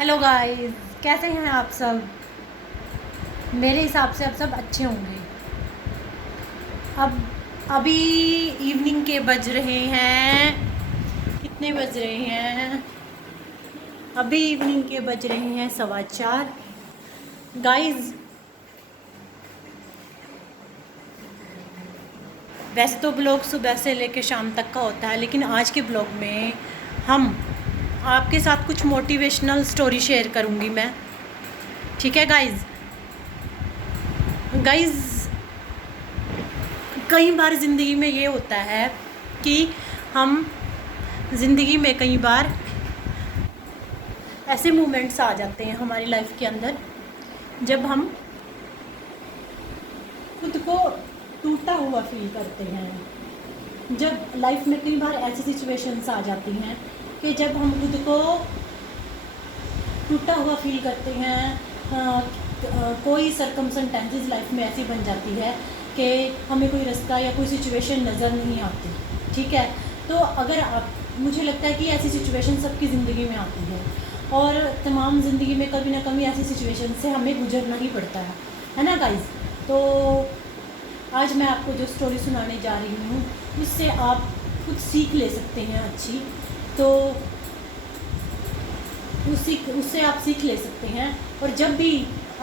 Hello guys, कैसे हैं आप सब। मेरे हिसाब से आप सब अच्छे होंगे। अब अभी इवनिंग के बज रहे हैं, कितने बज रहे हैं? अभी इवनिंग के बज रहे हैं 4:15। गाइस, वैसे तो ब्लॉग सुबह से लेकर शाम तक का होता है, लेकिन आज के ब्लॉग में हम आपके साथ कुछ मोटिवेशनल स्टोरी शेयर करूँगी मैं। ठीक है गाइस। गाइस, कई बार ज़िंदगी में ये होता है कि हम ज़िंदगी में कई बार ऐसे मोमेंट्स आ जाते हैं हमारी लाइफ के अंदर जब हम खुद को टूटा हुआ फील करते हैं। जब लाइफ में कई बार ऐसी सिचुएशंस आ जाती हैं कि जब हम खुद को टूटा हुआ फील करते हैं। कोई सरकमस्टेंसेस लाइफ में ऐसी बन जाती है कि हमें कोई रास्ता या कोई सिचुएशन नज़र नहीं आती। ठीक है, तो अगर आप, मुझे लगता है कि ऐसी सिचुएशन सबकी ज़िंदगी में आती है और तमाम ज़िंदगी में कभी ना कभी ऐसी सिचुएशन से हमें गुजरना ही पड़ता है ना गाइस। तो आज मैं आपको जो स्टोरी सुनाने जा रही हूँ उससे आप कुछ सीख ले सकते हैं अच्छी। तो उससे आप सीख ले सकते हैं, और जब भी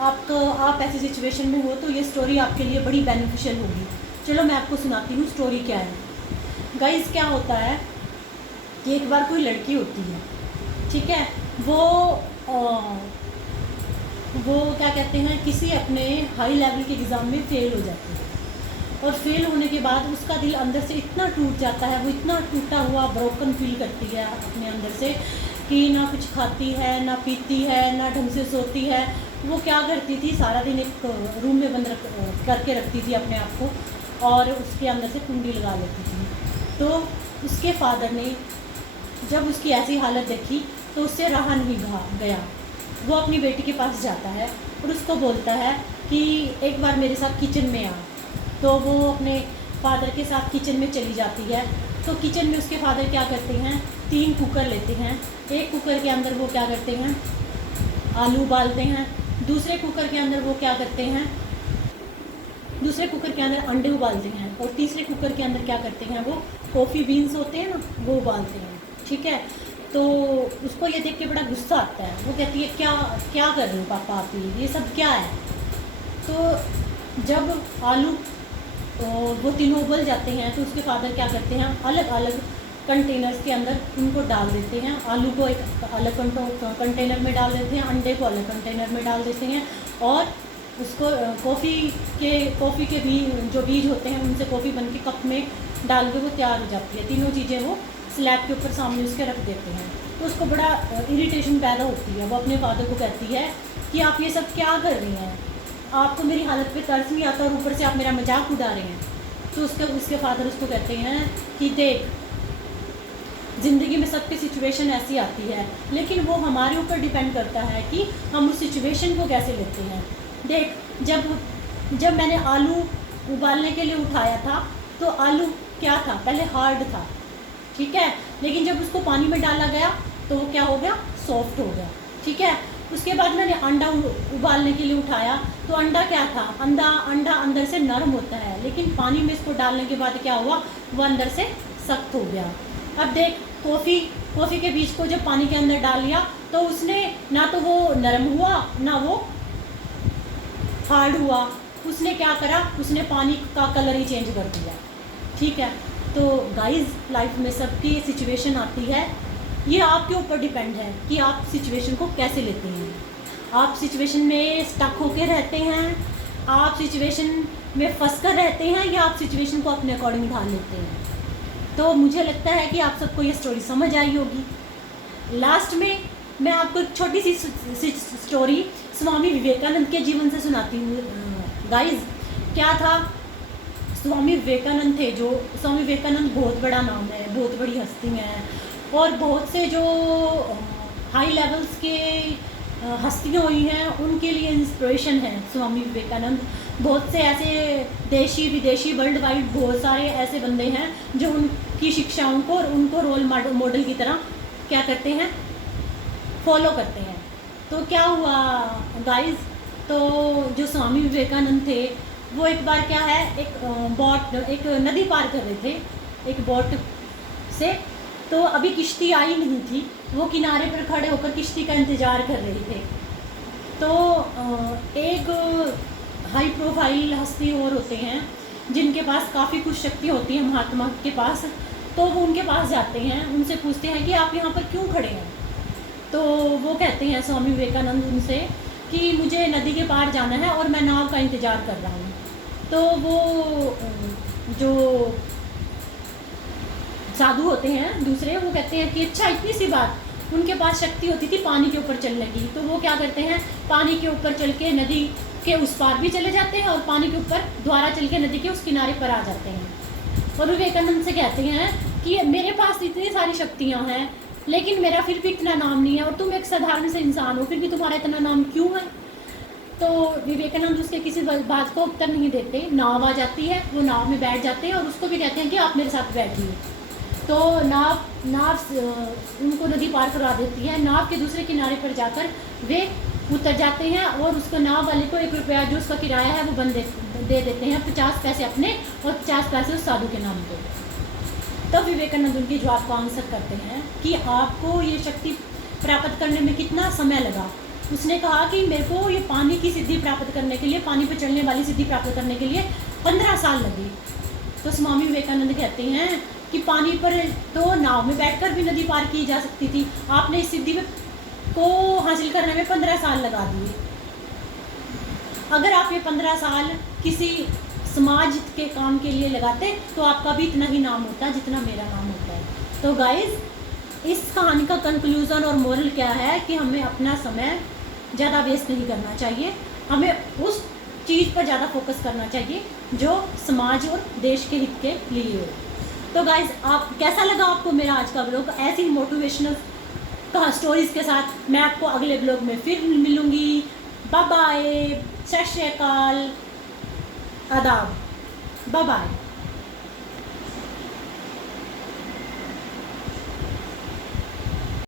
आप ऐसी सिचुएशन में हो तो ये स्टोरी आपके लिए बड़ी बेनिफिशियल होगी। चलो मैं आपको सुनाती हूँ स्टोरी क्या है। गाइस, क्या होता है कि एक बार कोई लड़की होती है, ठीक है, वो क्या कहते हैं, किसी अपने हाई लेवल के एग्ज़ाम में फ़ेल हो जाती है, और फेल होने के बाद उसका दिल अंदर से इतना टूट जाता है, वो इतना टूटा हुआ ब्रोकन फील करती है अपने अंदर से कि ना कुछ खाती है, ना पीती है, ना ढंग से सोती है। वो क्या करती थी, सारा दिन एक रूम में बंद करके रखती थी अपने आप को, और उसके अंदर से कुंडी लगा लेती थी। तो उसके फादर ने जब उसकी ऐसी हालत देखी तो उससे रहा नहीं गया। वो अपनी बेटी के पास जाता है और उसको बोलता है कि एक बार मेरे साथ किचन में आ। तो वो अपने फादर के साथ किचन में चली जाती है। तो किचन में उसके फादर क्या करते हैं, 3 कुकर लेते हैं। एक कुकर के अंदर वो क्या करते हैं, आलू उबालते हैं। दूसरे कुकर के अंदर वो क्या करते हैं, दूसरे कुकर के अंदर अंडे उबालते हैं। और तीसरे कुकर के अंदर क्या करते हैं, वो कॉफ़ी बीन्स होते हैं ना, वो उबालते हैं। ठीक है, तो उसको ये देख के बड़ा गुस्सा आता है। वो कहती है क्या क्या कर रहे हो पापा आप, ये सब क्या है। तो जब आलू वो तीनों उबल जाते हैं तो उसके फादर क्या करते हैं, अलग अलग कंटेनर्स के अंदर उनको डाल देते हैं। आलू को एक अलग कंटेनर में डाल देते हैं, अंडे को अलग कंटेनर में डाल देते हैं, और उसको कॉफ़ी के भी जो बीज होते हैं उनसे कॉफ़ी बन के कप में डाल के वो तैयार हो जाती है। तीनों चीज़ें वो स्लैब के ऊपर सामने उसके रख देते हैं। तो उसको बड़ा इरिटेशन पैदा होती है। वो अपने फादर को कहती है कि आप ये सब क्या कर रही हैं, आपको मेरी हालत पे तरस नहीं आता और ऊपर से आप मेरा मजाक उड़ा रहे हैं। तो उसके फादर उसको कहते हैं कि देख, ज़िंदगी में सबकी सिचुएशन ऐसी आती है, लेकिन वो हमारे ऊपर डिपेंड करता है कि हम उस सिचुएशन को कैसे लेते हैं। देख, जब मैंने आलू उबालने के लिए उठाया था तो आलू क्या था, पहले हार्ड था, ठीक है, लेकिन जब उसको पानी में डाला गया तो वो क्या हो गया, सॉफ्ट हो गया। ठीक है, उसके बाद मैंने अंडा उबालने के लिए उठाया तो अंडा क्या था, अंडा अंदर से नरम होता है, लेकिन पानी में इसको डालने के बाद क्या हुआ, वो अंदर से सख्त हो गया। अब देख, कॉफ़ी के बीज को जब पानी के अंदर डाल लिया तो उसने ना तो वो नरम हुआ ना वो हार्ड हुआ। उसने क्या करा, उसने पानी का कलर ही चेंज कर दिया। ठीक है, तो गाइस, लाइफ में सबकी सिचुएशन आती है, ये आपके ऊपर डिपेंड है कि आप सिचुएशन को कैसे लेते हैं। आप सिचुएशन में स्टक होकर रहते हैं, आप सिचुएशन में फंस कर रहते हैं, या आप सिचुएशन को अपने अकॉर्डिंग ढाल लेते हैं। तो मुझे लगता है कि आप सबको ये स्टोरी समझ आई होगी। लास्ट में मैं आपको एक छोटी सी स्टोरी स्वामी विवेकानंद के जीवन से सुनाती हूँ। गाइस, क्या था, स्वामी विवेकानंद थे, जो स्वामी विवेकानंद बहुत बड़ा नाम है, बहुत बड़ी हस्ती है, और बहुत से जो हाई लेवल्स के हस्तियाँ हुई हैं उनके लिए इंस्पिरेशन है स्वामी विवेकानंद। बहुत से ऐसे देशी विदेशी वर्ल्ड वाइड बहुत सारे ऐसे बंदे हैं जो उनकी शिक्षाओं को और उनको रोल मॉडल की तरह क्या करते हैं, फॉलो करते हैं। तो क्या हुआ गाइस, तो जो स्वामी विवेकानंद थे वो एक बार क्या है, एक नदी पार कर रहे थे एक बोट से। तो अभी किश्ती आई नहीं थी, वो किनारे पर खड़े होकर किश्ती का इंतज़ार कर रहे थे। तो एक हाई प्रोफाइल हस्ती और होते हैं जिनके पास काफ़ी कुछ शक्ति होती है महात्मा के पास। तो वो उनके पास जाते हैं, उनसे पूछते हैं कि आप यहाँ पर क्यों खड़े हैं। तो वो कहते हैं स्वामी विवेकानंद उनसे कि मुझे नदी के पार जाना है और मैं नाव का इंतज़ार कर रहा हूँ। तो वो जो साधु होते हैं दूसरे, वो कहते हैं कि अच्छा इतनी सी बात, उनके पास शक्ति होती थी पानी के ऊपर चलने की। तो वो क्या करते हैं, पानी के ऊपर चल के नदी के उस पार भी चले जाते हैं और पानी के ऊपर द्वारा चल के नदी के उस किनारे पर आ जाते हैं। और विवेकानंद से कहते हैं कि मेरे पास इतनी सारी शक्तियाँ हैं लेकिन मेरा फिर भी इतना नाम नहीं है, और तुम एक साधारण से इंसान हो फिर भी तुम्हारा इतना नाम क्यों है। तो विवेकानंद उसके किसी बात को उत्तर नहीं देते। नाव आ जाती है, वो नाव में बैठ जाते हैं और उसको भी कहते हैं कि आप मेरे साथ बैठिए। तो नाव उनको नदी पार करा देती है। नाव के दूसरे किनारे पर जाकर वे उतर जाते हैं और उसको नाव वाले को 1 रुपया जो उसका किराया है वो दे देते हैं, 50 पैसे अपने और 50 पैसे उस साधु के नाम पे। तब विवेकानंद उनके जवाब का आंसर करते हैं कि आपको ये शक्ति प्राप्त करने में कितना समय लगा। उसने कहा कि मेरे को ये पानी की सिद्धि प्राप्त करने के लिए, पानी पर चलने वाली सिद्धि प्राप्त करने के लिए 15 साल लगे। तो स्वामी विवेकानंद कहते हैं कि पानी पर तो नाव में बैठकर भी नदी पार की जा सकती थी, आपने इस सिद्धि को हासिल करने में 15 साल लगा दिए। अगर आप ये 15 साल किसी समाज के काम के लिए लगाते तो आपका भी इतना ही नाम होता जितना मेरा नाम होता है। तो गाइस, इस कहानी का कंक्लूज़न और मोरल क्या है कि हमें अपना समय ज़्यादा वेस्ट नहीं करना चाहिए, हमें उस चीज़ पर ज़्यादा फोकस करना चाहिए जो समाज और देश के हित के लिए हो। तो गाइस, आप कैसा लगा आपको मेरा आज का ब्लॉग? ऐसी मोटिवेशनल स्टोरीज़ के साथ मैं आपको अगले ब्लॉग में फिर मिलूँगी। बाय बाय, सत श्री अकाल, आदाब, बाय बाय।